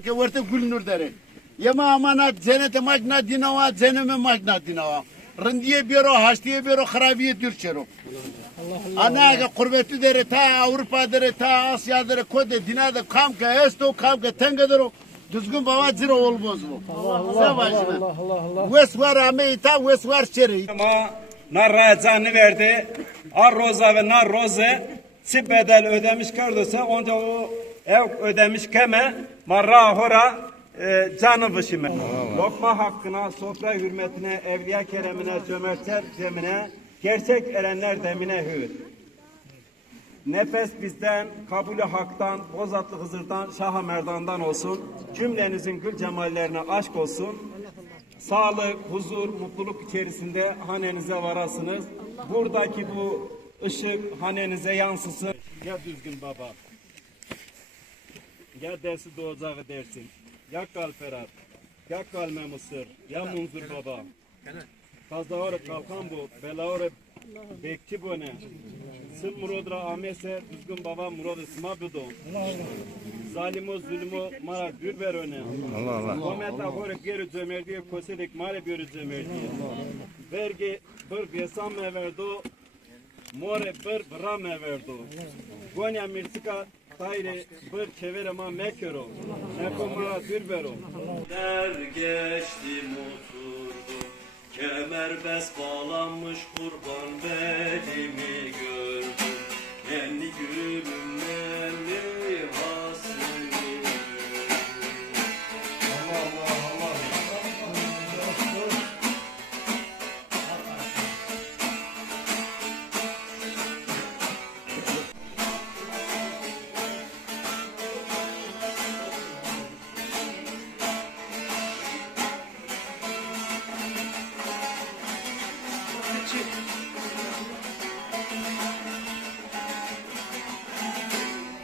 Ke vërte gulnur dere. Yema amanat cenete magna dinava, ceneme magna dinava. Rındiye biro, haştiye biro, harabiye dürçero. Ana ke kurbeti dere, ta Avrupa dere, ta Asya dere, kode dinada kam ke esto, kam ke tenge dero. Düzgün baba zira olmaz bu. Allah Allah Allah. Ves var ameyta, ves var çeri. Ama nar racağını verdi. Ar roza ve nar roze si bedel ödemiş kardıysa onca o ev ödemiş keme marra hora e, canı vışime. Lokma hakkına, sofra hürmetine, evliya keremine, cömertler cemine, gerçek erenler demine hür. Nefes bizden, kabulü haktan, Bozatlı Hızır'dan, Şah Merdan'dan olsun. Cümlenizin gül cemallerine aşk olsun. Sağlık, huzur, mutluluk içerisinde hanenize varasınız. Buradaki bu ışık hanenize yansısın. Ya düzgün baba. Ya dersi doğacağı dersin. Ya kal Ferhat. Ya kalme Mısır. Ya Munzur baba. Kazdavar kalkan bu. Belaore bekçi bu ne? Sırf murodra amese düzgün baba murod isma budu. Zalimo zulmo mara gürber öne. Allah Allah. Kometa hore geri cömerdiye koselik mare geri cömerdiye. Vergi bir besam me verdo. More bir bra me verdo. Gonya mirsika tayre bir çevere ma mekero. Eko mara gürbero. Der geçtim oturdum Kemer bes bağlanmış kurban belimi gördüm gente.